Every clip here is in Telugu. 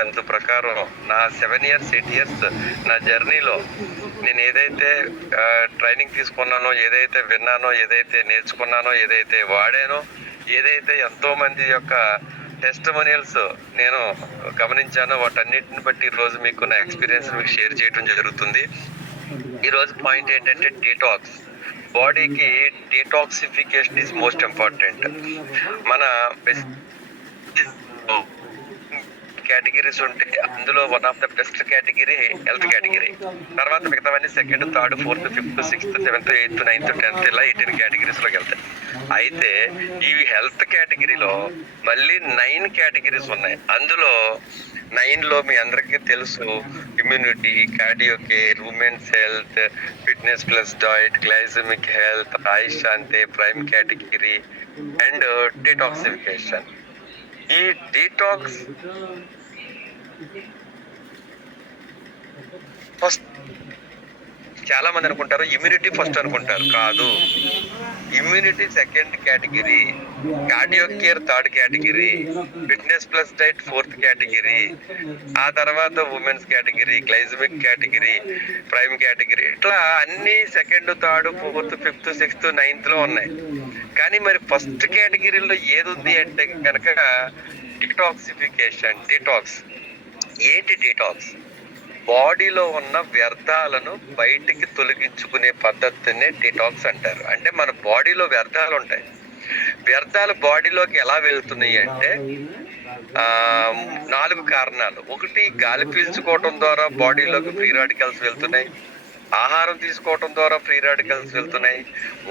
అందు ప్రకారం నా 7 ఇయర్స్ 8 ఇయర్స్ నా జర్నీలో నేను ఏదైతే ట్రైనింగ్ తీసుకున్నానో, ఏదైతే విన్నానో, ఏదైతే నేర్చుకున్నానో, ఏదైతే వాడానో, ఏదైతే ఎంతో మంది యొక్క టెస్టిమోనియల్స్ నేను గమనించానో, వాటన్నిటిని బట్టి ఈరోజు మీకు నా ఎక్స్పీరియన్స్ మీకు షేర్ చేయడం జరుగుతుంది. ఈరోజు పాయింట్ ఏంటంటే డీటాక్స్. బాడీకి డీటాక్సిఫికేషన్ ఈజ్ మోస్ట్ ఇంపార్టెంట్. మన కేటగిరీస్ ఉంటాయి, అందులో one of the best category health category. తర్వాత మిగతావన్నీ second, third, fourth, fifth, sixth, seventh, eighth, ninth, 10th ఇలా 18 కేటగిరీస్ లోకి వెళ్తాయి. అయితే ఈ హెల్త్ కేటగిరీలో మళ్ళీ 9 కేటగిరీస్ ఉన్నాయి. అందులో 9లో మీ అందరికీ తెలుసు, immunity, cardio care, women's health, fitness plus diet, glycemic health, Ayush Shanti, prime category and detoxification. ఈ డీటాక్స్ ఫస్ట్ చాలా మంది అనుకుంటారు ఇమ్యూనిటీ ఫస్ట్ అనుకుంటారు. కాదు, immunity second category, cardio care third category, fitness plus diet fourth category, ఆ తర్వాత women's category, glycemic category, prime category, ఇట్లా అన్ని second, third, fourth, fifth, sixth, 9th లో ఉన్నాయి. కానీ మరి ఫస్ట్ కేటగిరీలో ఏది ఉంది అంటే కనుక డిటాక్సిఫికేషన్. డీటాక్స్ ఏంటి? డీటాక్స్ బాడీలో ఉన్న వ్యర్థాలను బయటికి తొలగించుకునే పద్ధతినే డీటాక్స్ అంటారు. అంటే మన బాడీలో వ్యర్థాలు ఉంటాయి. వ్యర్థాలు బాడీలోకి ఎలా వెళ్తున్నాయి అంటే 4 కారణాలు. ఒకటి, గాలి పీల్చుకోవటం ద్వారా బాడీలోకి ఫ్రీ రాడికల్స్ వెళ్తున్నాయి. ఆహారం తీసుకోవటం ద్వారా ఫ్రీ రాడికల్స్ వెళ్తున్నాయి.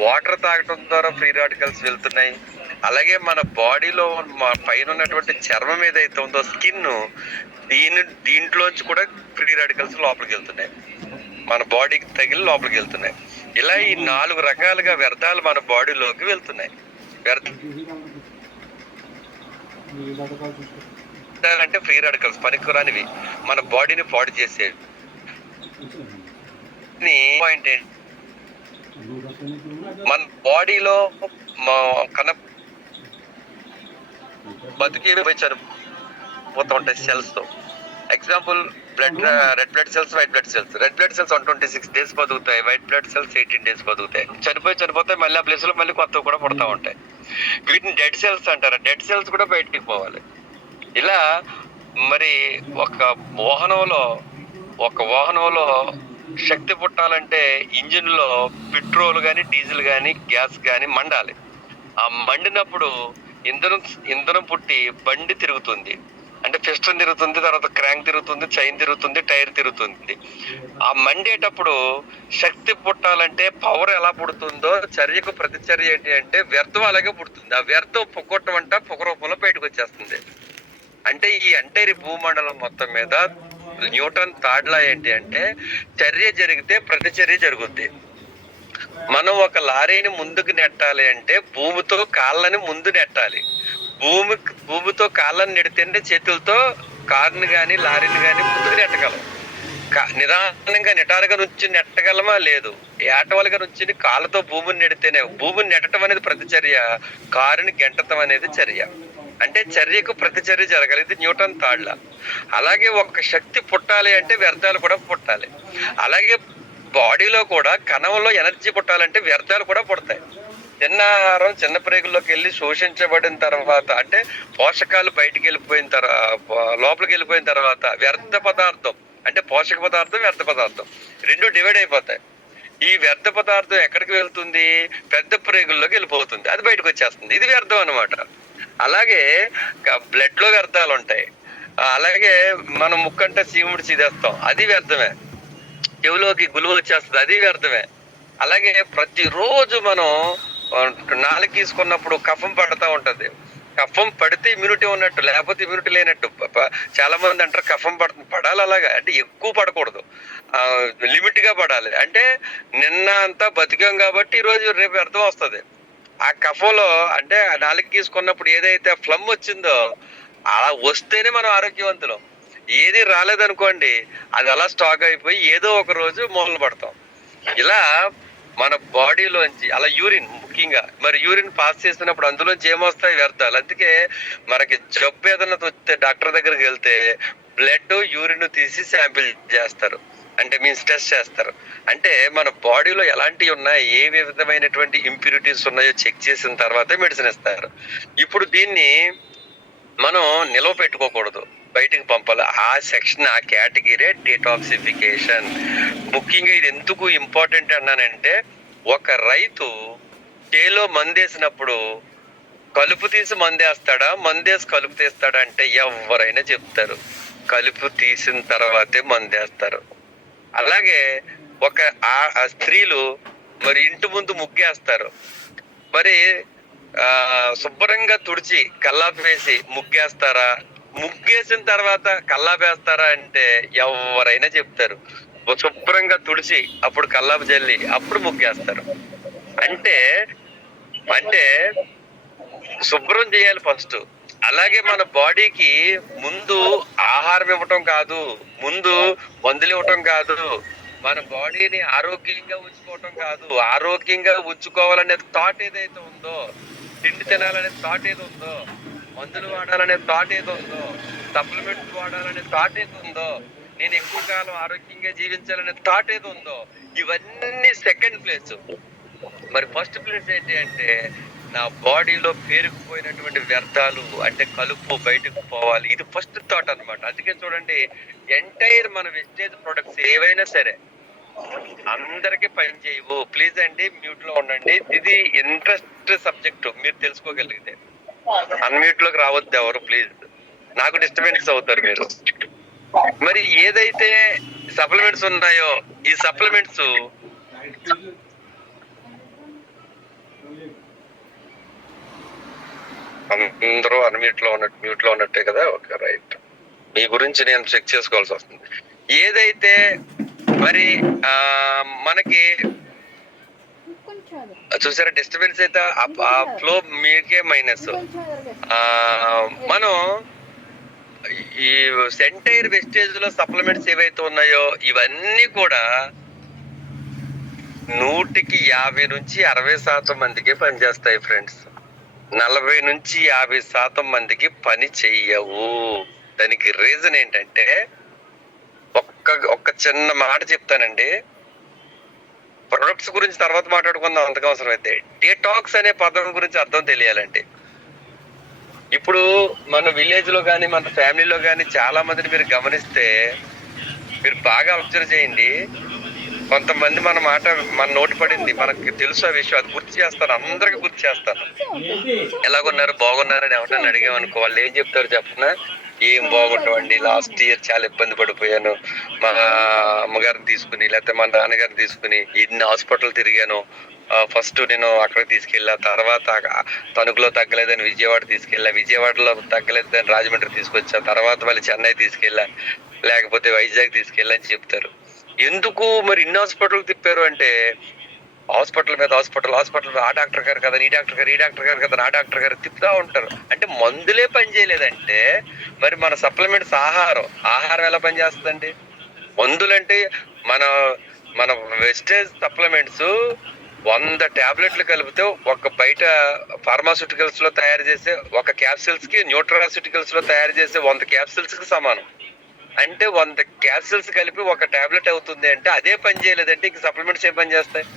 వాటర్ తాగటం ద్వారా ఫ్రీ రాడికల్స్ వెళ్తున్నాయి. అలాగే మన బాడీలో పైన ఉన్నటువంటి చర్మం ఏదైతే ఉందో, స్కిన్, దీంట్లోంచి కూడా ఫ్రీ రాడికల్స్ లోపలికి వెళ్తున్నాయి, మన బాడీకి తగిలి లోపలికి వెళ్తున్నాయి. ఇలా ఈ 4 రకాలుగా వ్యర్థాలు మన బాడీలోకి వెళ్తున్నాయి. వ్యర్థాలంటే ఫ్రీ రాడికల్స్, పనికిరానివి, మన బాడీని పాడు చేసేవి. పాయింట్ ఏంటి? మన బాడీలో బతికి చనిపోతూ ఉంటాయి సెల్స్ తో. Example, red blood cells, white blood cells. Red blood cells 126 days బతుకుతాయి, వైట్ బ్లడ్ సెల్స్ 18 days బతుకుతాయి. చనిపోతాయి, మళ్ళీ ఆ ప్లేస్ లో మళ్ళీ కొత్తవి కూడా పుడతా ఉంటాయి. వీటిని డెడ్ సెల్స్ అంటారు. డెడ్ సెల్స్ కూడా బయటికి పోవాలి. ఇలా మరి ఒక వాహనంలో శక్తి పుట్టాలంటే ఇంజిన్ లో పెట్రోల్ గాని, డీజిల్ గాని, గ్యాస్ గాని మండాలి. ఆ మండినప్పుడు ఇంధనం పుట్టి బండి తిరుగుతుంది. అంటే పిస్టన్ తిరుగుతుంది, తర్వాత క్రాంక్ తిరుగుతుంది, చైన్ తిరుగుతుంది, టైర్ తిరుగుతుంది. ఆ మండేటప్పుడు శక్తి పుట్టాలంటే పవర్ ఎలా పుడుతుందో చర్యకు ప్రతిచర్య ఏంటి అంటే వ్యర్థం అలాగే పుడుతుంది. ఆ వ్యర్థం పొగొట్టమంట పొగ రూపంలో బయటకు వచ్చేస్తుంది. అంటే ఈ ఎంటైర్ భూమండలం మొత్తం మీద న్యూటన్ థర్డ్ లా ఏంటి అంటే, చర్య జరిగితే ప్రతిచర్య జరుగుద్ది. మనం ఒక లారీని ముందుకు నెట్టాలి అంటే భూమితో కాళ్ళని ముందు నెట్టాలి. భూమితో కాళ్ళని నెడితేనే చేతులతో కారుని గాని, లారీని గాని ముందుకు నెట్టగలం. నిదానంగా నిటారుగా నుంచి నెట్టగలమా? లేదు. ఏటవాలుగా నుంచి కాళ్ళతో భూమిని నెడితేనే. భూమిని నెట్టడం అనేది ప్రతిచర్య, కారుని గెంటతం అనేది చర్య. అంటే చర్యకు ప్రతిచర్య జరగాలి. ఇది న్యూటన్ థర్డ్ లా. అలాగే ఒక శక్తి పుట్టాలి అంటే వ్యర్థాలు కూడా పుట్టాలి. అలాగే బాడీలో కూడా కణంలో ఎనర్జీ పుట్టాలంటే వ్యర్థాలు కూడా పుడతాయి. చిన్న ఆహారం చిన్న ప్రేగుల్లోకి వెళ్ళి శోషించబడిన తర్వాత, అంటే పోషకాలు బయటికి వెళ్ళిపోయిన తర్వాత, లోపలికి వెళ్ళిపోయిన తర్వాత వ్యర్థ పదార్థం, అంటే పోషక పదార్థం, వ్యర్థ పదార్థం రెండు డివైడ్ అయిపోతాయి. ఈ వ్యర్థ పదార్థం ఎక్కడికి వెళ్తుంది? పెద్ద ప్రేగుల్లోకి వెళ్ళిపోతుంది, అది బయటకు వచ్చేస్తుంది. ఇది వ్యర్థం అనమాట. అలాగే బ్లడ్ లో వ్యర్థాలు ఉంటాయి. అలాగే మనం ముక్కంటే సీముడు చీదేస్తాం, అది వ్యర్థమే. చెవులోకి గులువ వచ్చేస్తుంది, అది వ్యర్థమే. అలాగే ప్రతిరోజు మనం నాలుగు తీసుకున్నప్పుడు కఫం పడతా ఉంటది. కఫం పడితే ఇమ్యూనిటీ ఉన్నట్టు, లేకపోతే ఇమ్యూనిటీ లేనట్టు. చాలా మంది అంటారు కఫం పడాలి. అలాగా అంటే ఎక్కువ పడకూడదు, లిమిట్ గా పడాలి. అంటే నిన్న అంతా బతికాం కాబట్టి ఈరోజు రేపు అర్థం వస్తుంది. ఆ కఫంలో అంటే నాలుగు తీసుకున్నప్పుడు ఏదైతే ఫ్లమ్ వచ్చిందో అలా వస్తేనే మనం ఆరోగ్యవంతులం. ఏది రాలేదనుకోండి, అది అలా స్టాక్ అయిపోయి ఏదో ఒక రోజు మూలన పడతాం. ఇలా మన బాడీలోంచి అలా యూరిన్ ముఖ్యంగా మరి యూరిన్ పాస్ చేసినప్పుడు అందులోంచి ఏమొస్తాయి వ్యర్థాలు. అందుకే మనకి జబ్బు ఏదైనా వస్తే డాక్టర్ దగ్గరికి వెళ్తే బ్లడ్ యూరిన్ తీసి శాంపిల్ చేస్తారు, అంటే మీన్స్ టెస్ట్ చేస్తారు. అంటే మన బాడీలో ఎలాంటివి ఉన్నాయి, ఏ విధమైనటువంటి ఇంప్యూరిటీస్ ఉన్నాయో చెక్ చేసిన తర్వాతే మెడిసిన్ ఇస్తారు. ఇప్పుడు దీన్ని మనం నిల్వ పెట్టుకోకూడదు, బయటికి పంపాలి. ఆ సెక్షన్, ఆ కేటగిరీ డిటాక్సిఫికేషన్. ముఖ్యంగా ఇది ఎందుకు ఇంపార్టెంట్ అన్నానంటే, ఒక రైతు చేలో మందేసినప్పుడు కలుపు తీసి మందేస్తాడా, మందేసి కలుపు తీస్తాడా అంటే ఎవరైనా చెప్తారు కలుపు తీసిన తర్వాతే మందేస్తారు. అలాగే ఒక ఆ స్త్రీలు మరి ఇంటి ముందు ముగ్గేస్తారు, మరి శుభ్రంగా తుడిచి కల్లాపు వేసి ముగ్గేస్తారా, ముగ్గేసిన తర్వాత కల్లాపు వేస్తారా అంటే ఎవరైనా చెప్తారు శుభ్రంగా తుడిచి అప్పుడు కల్లాపు జల్లి అప్పుడు ముగ్గేస్తారు. అంటే అంటే శుభ్రం చేయాలి ఫస్ట్. అలాగే మన బాడీకి ముందు ఆహారం ఇవ్వటం కాదు, ముందు మందులు ఇవ్వటం కాదు, మన బాడీని ఆరోగ్యంగా ఉంచుకోవటం కాదు, ఆరోగ్యంగా ఉంచుకోవాలనే థాట్ ఏదైతే ఉందో, తిండి తినాలనే థాట్ ఏది ఉందో, మందులు వాడాలనే థాట్ ఏది ఉందో, సప్లిమెంట్స్ వాడాలనే థాట్ ఏది ఉందో, నేను ఎక్కువ కాలం ఆరోగ్యంగా జీవించాలనే థాట్ ఏది ఉందో, ఇవన్నీ సెకండ్ ప్లేస్. మరి ఫస్ట్ ప్లేస్ ఏంటి అంటే, నా బాడీలో పేరుకుపోయినటువంటి వ్యర్థాలు అంటే కలుపు బయటకు పోవాలి, ఇది ఫస్ట్ థాట్ అన్నమాట. అందుకే చూడండి, ఎంటైర్ మన వెజిటేజ్ ప్రొడక్ట్స్ ఏవైనా సరే అందరికి పని చేయవు. ప్లీజ్ అండి మ్యూట్ లో ఉండండి, ఇది ఇంట్రెస్ట్ సబ్జెక్ట్, మీరు తెలుసుకోగలిగితే. అన్మ్యూట్ లోకి రావద్దు ఎవరు ప్లీజ్, నాకు డిస్టర్బెన్స్ అవుతారు మీరు. మరి ఏదైతే సప్లిమెంట్స్ ఉన్నాయో ఈ సప్లిమెంట్స్ అందరూ అన్మ్యూట్ లో ఉన్నట్టు, మ్యూట్ లో ఉన్నట్టే కదా, ఓకే రైట్. మీ గురించి నేను చెక్ చేసుకోవాల్సి వస్తుంది. ఏదైతే మరి మనకి చూసారా డిస్టర్బెన్స్ అయితే ఆ ఫ్లో మీకే మైనస్. మనం ఈ ఎంటైర్ వెస్టేజ్ లో సప్లిమెంట్స్ ఏవైతే ఉన్నాయో ఇవన్నీ కూడా 100% నుంచి 60% మందికి పనిచేస్తాయి ఫ్రెండ్స్. 40 నుంచి 50% మందికి పని చెయ్యవు. దానికి రీజన్ ఏంటంటే, ఒక్క చిన్న మాట చెప్తానండి, ప్రొడక్ట్స్ గురించి తర్వాత మాట్లాడుకుందాం అంతకు అవసరం అయితే. డిటాక్స్ అనే పదం గురించి అర్థం తెలియాలండి. ఇప్పుడు మన విలేజ్ లో కానీ మన ఫ్యామిలీలో కానీ చాలా మందిని మీరు గమనిస్తే, మీరు బాగా అబ్జర్వ్ చేయండి, కొంతమంది మన మాట మన నోటి పడింది, మనకి తెలుసు ఆ విషయం, అది గుర్తు చేస్తాను, అందరికి గుర్తు చేస్తాను. ఎలాగున్నారు, బాగున్నారని ఎవరన్నా అడిగామనుకో, వాళ్ళు ఏం చెప్తారు చెప్పనా, ఏం బాగుంటామండి, లాస్ట్ ఇయర్ చాలా ఇబ్బంది పడిపోయాను, మా అమ్మగారిని తీసుకుని లేకపోతే మా నాన్నగారిని తీసుకుని ఎన్ని హాస్పిటల్ తిరిగాను, ఫస్ట్ నేను అక్కడికి తీసుకెళ్ళా, తర్వాత తణుకులో తగ్గలేదని విజయవాడ తీసుకెళ్ళా, విజయవాడలో తగ్గలేదని రాజమండ్రి తీసుకొచ్చా, తర్వాత వాళ్ళు చెన్నై తీసుకెళ్ళా, లేకపోతే వైజాగ్ తీసుకెళ్ళా అని చెప్తారు. ఎందుకు మరి ఇన్ని హాస్పిటల్ తిప్పారు అంటే, హాస్పిటల్ మీద హాస్పిటల్ ఆ డాక్టర్ గారు కదా, ఈ డాక్టర్ గారు, ఈ డాక్టర్ గారు కదా, ఆ డాక్టర్ గారు తిప్పుతా ఉంటారు. అంటే మందులే పని చేయలేదంటే మరి మన సప్లిమెంట్స్ ఆహారం ఎలా పనిచేస్తుందండి? మందులంటే మన మన వెస్టేజ్ సప్లిమెంట్స్ 100 టాబ్లెట్లు కలిపితే ఒక బయట ఫార్మాస్యూటికల్స్ లో తయారు చేసే ఒక క్యాప్సిల్స్ కి న్యూట్రాసిటికల్స్ లో తయారు చేసే 100 క్యాప్సిల్స్ కి సమానం. అంటే 100 క్యాప్సిల్స్ కలిపి ఒక టాబ్లెట్ అవుతుంది అంటే అదే పని చేయలేదంటే ఇంక సప్లిమెంట్స్ ఏం పని చేస్తాయి?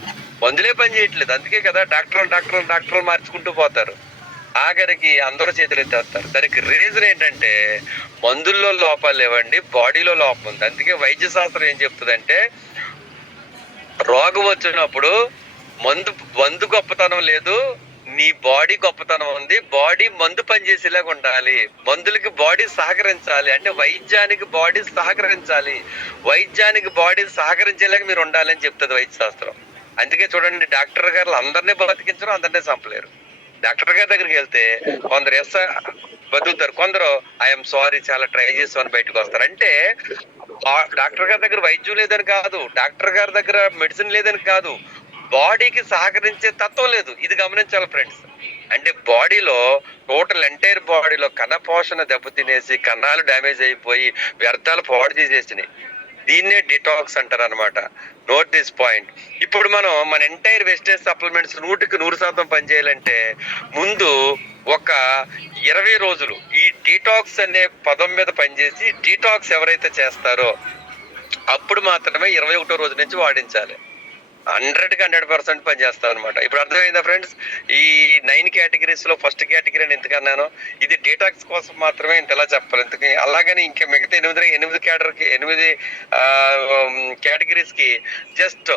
మందులే పని చేయట్లేదు. అందుకే కదా డాక్టర్లు మార్చుకుంటూ పోతారు, ఆఖరికి అందరూ చేతులు ఎత్తేస్తారు. దానికి రీజన్ ఏంటంటే, మందుల్లో లోపాలు లేవండి, బాడీలో లోపం ఉంది. అందుకే వైద్య శాస్త్రం ఏం చెప్తుందంటే, రోగం వచ్చినప్పుడు మందు గొప్పతనం లేదు, నీ బాడీ గొప్పతనం ఉంది. బాడీ మందు పనిచేసేలాగా ఉండాలి, మందులకి బాడీ సహకరించాలి, అంటే వైద్యానికి బాడీ సహకరించాలి, వైద్యానికి బాడీ సహకరించేలాగా మీరు ఉండాలని చెప్తుంది వైద్య శాస్త్రం. అందుకే చూడండి, డాక్టర్ గారు అందరినీ బతికించరు, అందరినీ చంపలేరు. డాక్టర్ గారి దగ్గరికి వెళ్తే కొందరు బతుకుతారు, కొందరు ఐఎమ్ సారీ చాలా ట్రై చేస్తామని బయటకు వస్తారు. అంటే డాక్టర్ గారి దగ్గర వైద్యం లేదని కాదు, డాక్టర్ గారి దగ్గర మెడిసిన్ లేదని కాదు, బాడీకి సహకరించే తత్వం లేదు. ఇది గమనించాలి ఫ్రెండ్స్. అంటే బాడీలో టోటల్ ఎంటైర్ బాడీలో కణ పోషణ దెబ్బతినేసి కణాలు డ్యామేజ్ అయిపోయి వ్యర్థాలు పాడు చేసేసినాయి. దీన్నే డిటాక్స్ అంటారు అనమాట. Note this point. ఇప్పుడు మనం మన ఎంటైర్ వెస్టేజ్ సప్లిమెంట్స్ 100% పనిచేయాలంటే ముందు ఒక 20 రోజులు ఈ డీటాక్స్ అనే పదం మీద పనిచేసి డీటాక్స్ ఎవరైతే చేస్తారో అప్పుడు మాత్రమే 21వ రోజు నుంచి వాడించాలి. 100% పనిచేస్తాం అనమాట. ఇప్పుడు అర్థమైందా ఫ్రెండ్స్? ఈ 9 కేటగిరీస్ లో ఫస్ట్ కేటగిరీ అని ఎందుకన్నాను, ఇది డీటాక్స్ కోసం మాత్రమే ఇంతలా చెప్పాలి. ఎందుకు అలాగని ఇంకా మిగతా 8 కేటగిరీస్ కి జస్ట్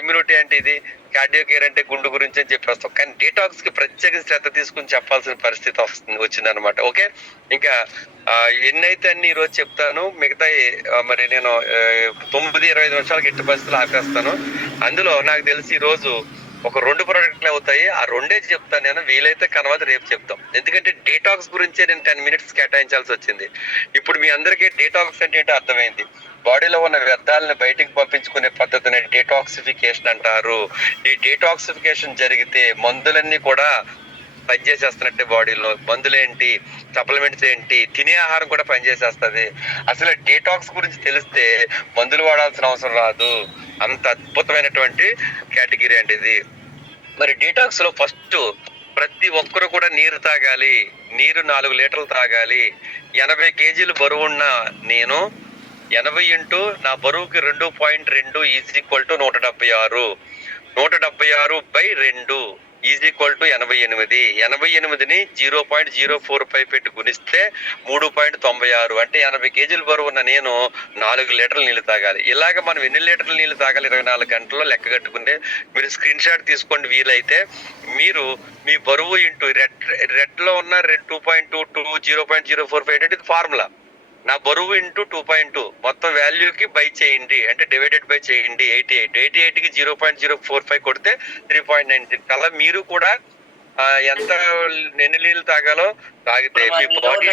ఇమ్యూనిటీ అంటే ఇది, కార్డియో కేర్ అంటే గుండు గురించి అని చెప్పేస్తాం. కానీ డీటాక్స్ కి ప్రత్యేక శ్రద్ధ తీసుకుని చెప్పాల్సిన పరిస్థితి వచ్చిందనమాట. ఓకే, ఇంకా ఎన్నైతే అన్ని ఈ రోజు చెప్తాను, మిగతా మరి నేను 9-25 నిమిషాలకి ఎట్టి పరిస్థితులు ఆపేస్తాను. అందులో నాకు తెలిసి ఈ రోజు ఒక 2 ప్రోడక్ట్లు అవుతాయి, ఆ 2 చెప్తాను నేను. వీలైతే కనవది రేపు చెప్తాం. ఎందుకంటే డీటాక్స్ గురించే నేను 10 మినిట్స్ కేటాయించాల్సి వచ్చింది. ఇప్పుడు మీ అందరికీ డీటాక్స్ అంటే ఏంటో అర్థమైంది. బాడీలో ఉన్న వ్యర్థాలను బయటికి పంపించుకునే పద్ధతిని డీటాక్సిఫికేషన్ అంటారు. ఈ డీటాక్సిఫికేషన్ జరిగితే మందులన్నీ కూడా పనిచేసేస్తున్నట్టే. బాడీలో మందులేంటి, సప్లిమెంట్స్ ఏంటి, తినే ఆహారం కూడా పనిచేసేస్తుంది. అసలు డీటాక్స్ గురించి తెలిస్తే మందులు వాడాల్సిన అవసరం రాదు. అంత అద్భుతమైనటువంటి కేటగిరీ అండి ఇది. మరి డీటాక్స్ లో ఫస్ట్ ప్రతి ఒక్కరు కూడా నీరు తాగాలి. నీరు 4 లీటర్లు తాగాలి. 80 కేజీలు బరువున్న నేను 80 ఇంటూ నా బరువుకి 2.2 is equal to 176. 176/2 is equal to 88. 88ని 0.045 పెట్టి గుణిస్తే 3.96. అంటే 80 కేజీల బరువు ఉన్న నేను 4 లీటర్ల నీళ్లు తాగాలి. ఇలాగ మనం ఎన్ని లీటర్ల నీళ్లు తాగాలి 24 గంటల్లో లెక్క కట్టుకుంటే మీరు స్క్రీన్ షాట్ తీసుకోండి. వీలైతే మీరు మీ బరువు ఇంటూ రెడ్ లో ఉన్న 2.22 0.045 అంటే ఇది ఫార్ములా. నా బరువు ఇంటూ 2.2 మొత్తం వాల్యూకి బై చేయండి, అంటే డివైడెడ్ బై చేయండి. 88కి 0.045 కొడితే 3.96. అలా మీరు కూడా ఎంత ఎన్ని నీళ్ళు తాగాలో తాగితే మీ బాడీ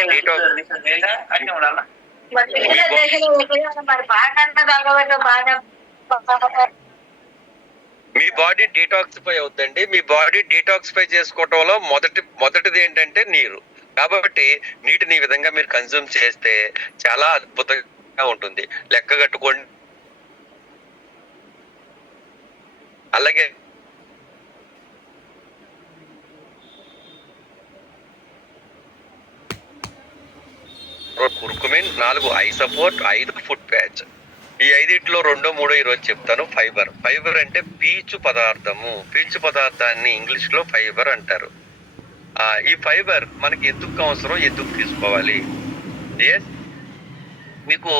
మీ బాడీ డీటాక్సిఫై అవుతుందండి. మీ బాడీ డీటాక్సిఫై చేసుకోవటంలో మొదటిది ఏంటంటే నీరు. కాబట్టి నీటిని ఈ విధంగా మీరు కన్జ్యూమ్ చేస్తే చాలా అద్భుతంగా ఉంటుంది. లెక్క కట్టుకోండి. అలాగే curcumin, 4 I support, 5 food patch. ఈ 5 2, 3 ఈరోజు చెప్తాను. ఫైబర్ అంటే పీచు పదార్థము. పీచు పదార్థాన్ని ఇంగ్లీష్ లో ఫైబర్ అంటారు. ఈ ఫైబర్ మనకి ఎందుకు అవసరం, ఎందుకు తీసుకోవాలి? మీకు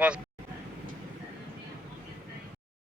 కోసం